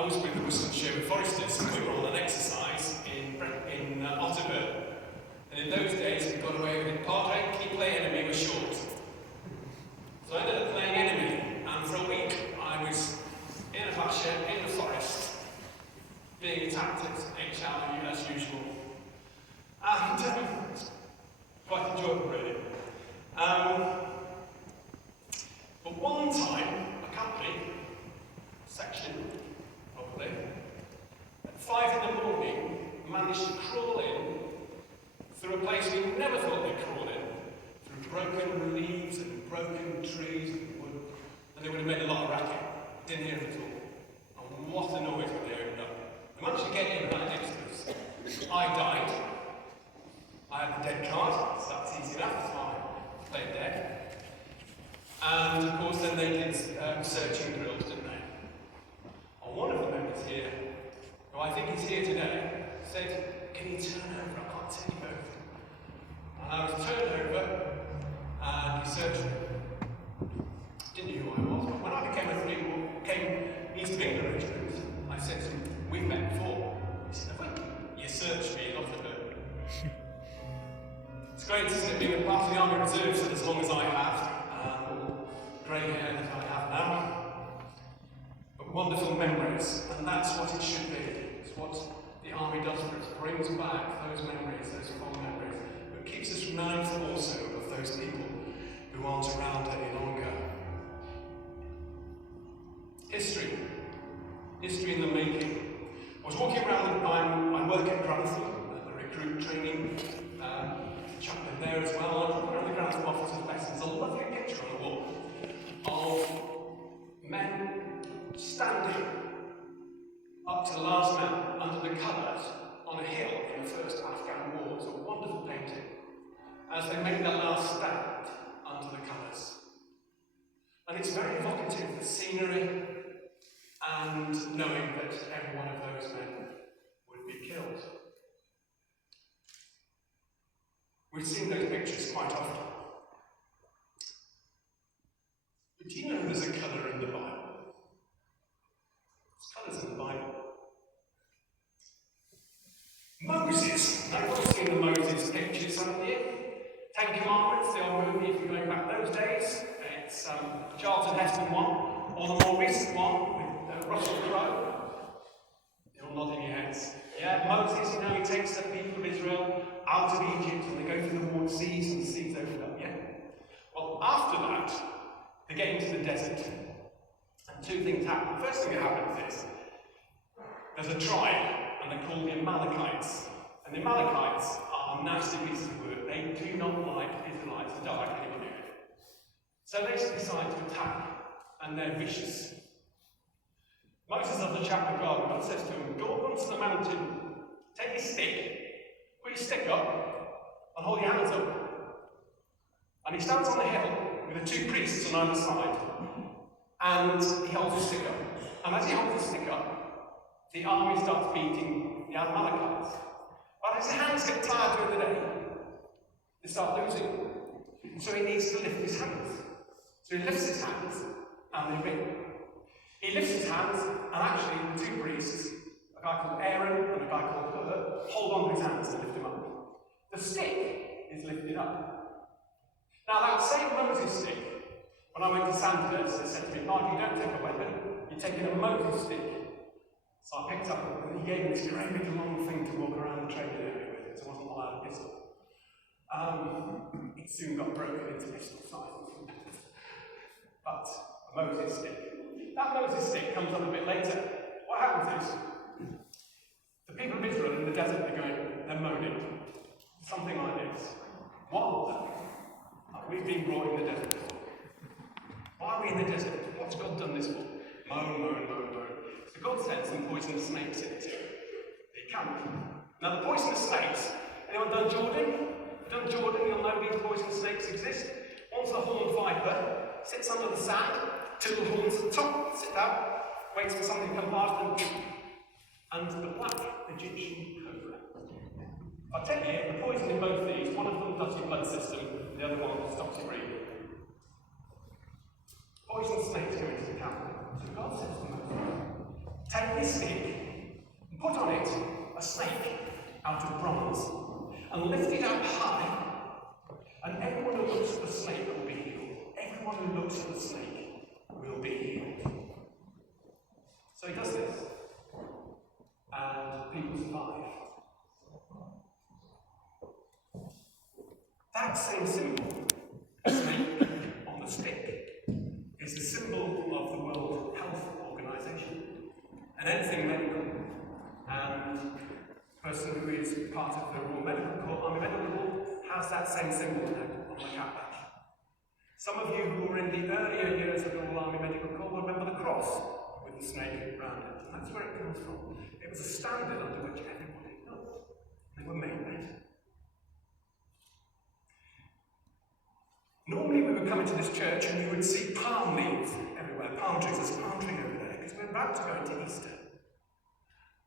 I was with the Worcestershire Foresters, and we were on an exercise in Otterburn. And in those days, we got away with it. Padre, keep playing enemy was short. So I ended up playing enemy, and for a week I was in a basher, in the forest, being attacked at HLU as usual. And quite enjoyable, really. But one time, a company, section, probably, at 5 in the morning, managed to crawl in through a place we never thought they'd crawl in, through broken leaves and broken trees and wood, and they would have made a lot of racket. Didn't hear it at all. And what a noise when they opened up. They managed to get in right next to us. I died. I had the dead card, so that's easy enough, that's why I played dead. And of course then they did searching drills, didn't they? And one of the members here, who I think is here today, said, "Can you turn over? I can't see you both." And I was turned over, and he searched me. Didn't know who I was, but when I became East of England regiment, I said to him, "We've met before." He said, "Have we?" "You searched me in Otterburn." It's great, isn't it, being a part of the Army Reserves for as long as I have, grey hair that I have now. But wonderful memories, and that's what it should be. It's what the Army does for us, brings back those memories, those fond memories, but keeps us mindful also of those people who aren't around any longer. History in the making. I was walking around, I work at Regimental, at the recruit training chaplain there as well. I walked around the Grand Officers' lessons, a lovely picture on the wall of men standing up to the last man under the colours on a hill in the first Afghan war. It's a wonderful painting as they make their last stand under the colours. And it's very evocative, the scenery, and knowing that every one of those men would be killed. We've seen those pictures quite often. But do you know there's a colour in the Bible? There's colours in the Bible. Moses. Now you've all seen the Moses pictures, haven't you? 10 Commandments, the old movie, if you're going back those days. It's Charlton Heston one, or the more recent one with Russell Crowe. You're all nodding your heads. Yeah, Moses, you know, he takes the people of Israel out of Egypt and they go through the water seas and the seas open up, yeah? Well, after that, they get into the desert. And two things happen. The first thing that happens is there's a tribe, and they're called the Amalekites. And the Amalekites are nasty pieces of work. They do not like Israelites. They don't like anybody in it. So they decide to attack, and they're vicious. Moses has a chat with God, and God says to him, "Go up onto the mountain, take your stick, put your stick up, and hold your hands up." And he stands on the hill with the two priests on either side, and he holds his stick up. And as he holds his stick up, the army starts beating the Amalekites. But as his hands get tired during the day, they start losing. So he needs to lift his hands. So he lifts his hands, and they win. He lifts his hands, and actually the two priests, a guy called Aaron and a guy called Hur, hold on to his hands to lift him up. The stick is lifted up. Now that same Moses stick, when I went to Sandhurst, they said to me, "Mark, you don't take a weapon, you're taking a Moses stick." So I picked up, and he gave me this great big long thing to walk around the training area with, so I wasn't allowed a pistol. It soon got broken into pistol sizes. But a Moses stick. That Moses stick comes up a bit later. What happens is, the people of Israel in the desert, they're moaning. Something like this. What have we been brought in the desert for? Why are we in the desert? What's God done this for? Moan, moan, moan, moan. So God sent some poisonous snakes into the camp. Now the poisonous snakes, anyone done Jordan? Done Jordan, you'll know these poisonous snakes exist. One's the horned viper, sits under the sand, two little horns at the top, sit down, waits for something to come past and the black Egyptian cobra. I tell you, the poison in both these, one of them does your blood system, the other one stops your breathing. Poison snakes go into the camp. So God says to Moses, Take this stick and put on it a snake out of bronze, and lift it up high, and everyone who looks at the snake will be healed. Everyone who looks at the snake will be healed. So he does this, and people survive. That same symbol, a snake on the stick, is the symbol of the World Health Organization. And anything medical, and the person who is part of the Royal Medical Corps, Army Medical Corps, has that same symbol on the cap badge. Some of you who were in the earlier years of the Royal Army Medical Corps will remember the cross with the snake around it, and that's where it comes from. It was a standard under which everybody knelt. They were made red. Normally we would come into this church and you would see palm leaves everywhere, palm trees. There's a palm tree over there, because we're about to go into Easter.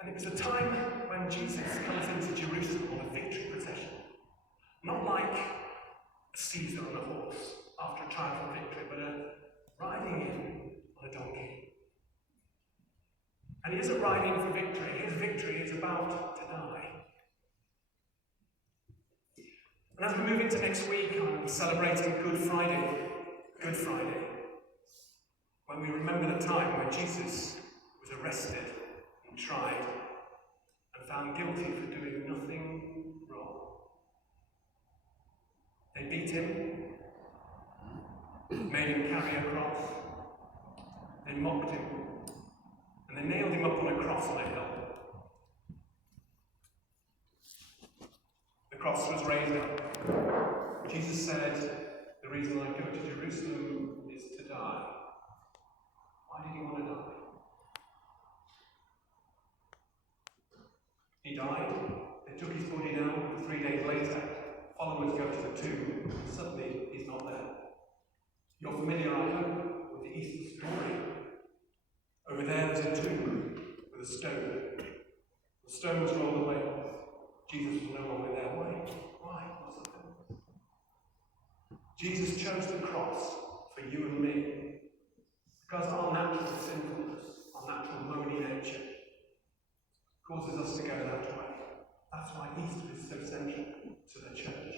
And it was a time when Jesus comes into Jerusalem on a victory procession. Not like Caesar on a horse after a triumphal victory, but riding in on a donkey. And he isn't riding for victory. His victory is about to die. And as we move into next week, I'm celebrating Good Friday, when we remember the time when Jesus was arrested and tried and found guilty for doing nothing wrong. They beat him, made him carry a cross, they mocked him, and they nailed him up on a cross on a hill. The cross was raised up. Jesus said, "The reason I go to Jerusalem is to die." Why did he want to die? He died. They took his body down. 3 days later, followers go to the tomb, and suddenly he's not there. You're familiar, I hope, with the Easter story. Over there, there's a tomb with a stone. The stone was rolled away. Jesus was no longer there. Why? What's happened? Jesus chose the cross for you and me. Because our natural sinfulness, our natural lowly nature, causes us to go that way. That's why Easter is so central to the church.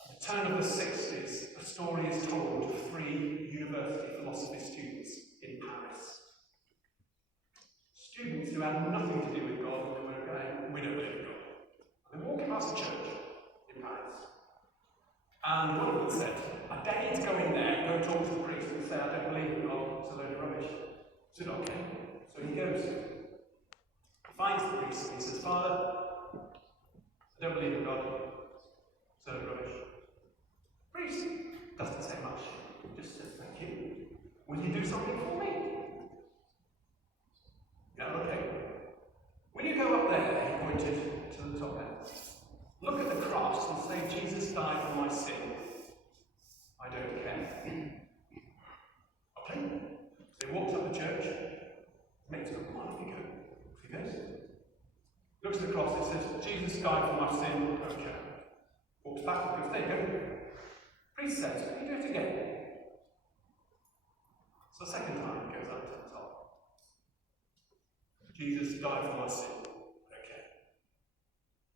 At the turn of the 60s, a story is told of 3 university philosophy students in Paris. Students who had nothing to do with God, and they were going, "We don't believe in God." And they're walking past a church in Paris. And one of them said, "I dare you to go in there and go and talk to the priest and say, 'I don't believe in God, it's a load of rubbish.'" I said, "Okay." So he goes. He finds the priest and he says, "Father, I don't believe in God, it's a load of rubbish." The priest doesn't say much, just says, "Thank you. Will you do something for me?" "Yeah, okay. When you go up there," he pointed to the top there, "look at the cross and say, 'Jesus died for my sin. I don't care.'" Okay. So he walks up the church, makes up, "Off you go." Off he goes. Looks at the cross, it says, "Jesus died for my sin, okay." Walks back and goes, "There you go." Priest says, "Will you do it again?" So the second time he goes up to the top. "Jesus died for my sin, okay."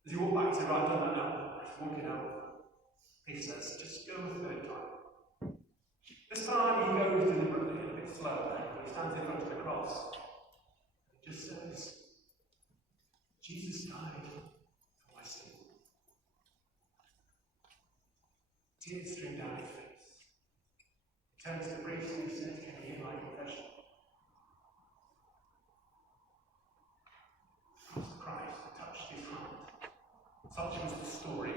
As you walk back, he says, "Right, I've done that now." He's walking out. He says, "Just go a third time." This time he goes deliberately and a bit slower, and he stands in front of the cross. He just says, "Jesus died for my sin." Tears stream down his face. He turns to the priest and he says, "Can you hear my confession?" The cross of Christ touched his heart. Such was the story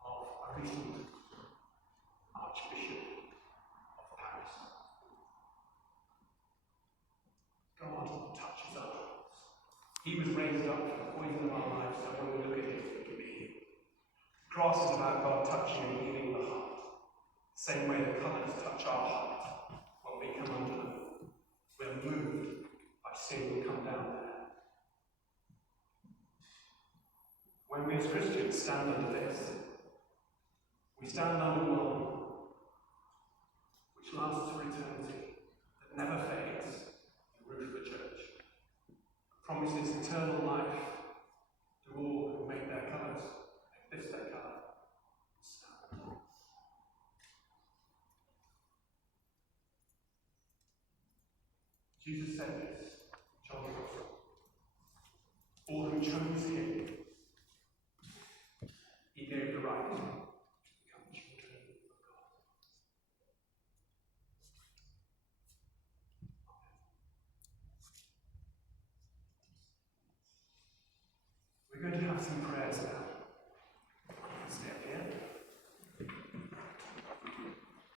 of a recent Archbishop of Paris. God touches our hearts. He was raised up for the poison of our lives, so when we look at it, we can be healed. The cross is about God touching and healing the heart. The same way the colours touch our heart when we come under them. We're moved by seeing them come down there. When we as Christians stand under this, we stand under one which lasts for eternity. promises eternal life to all who make their colours, make this their colour. Jesus said this, John 4. All who chose him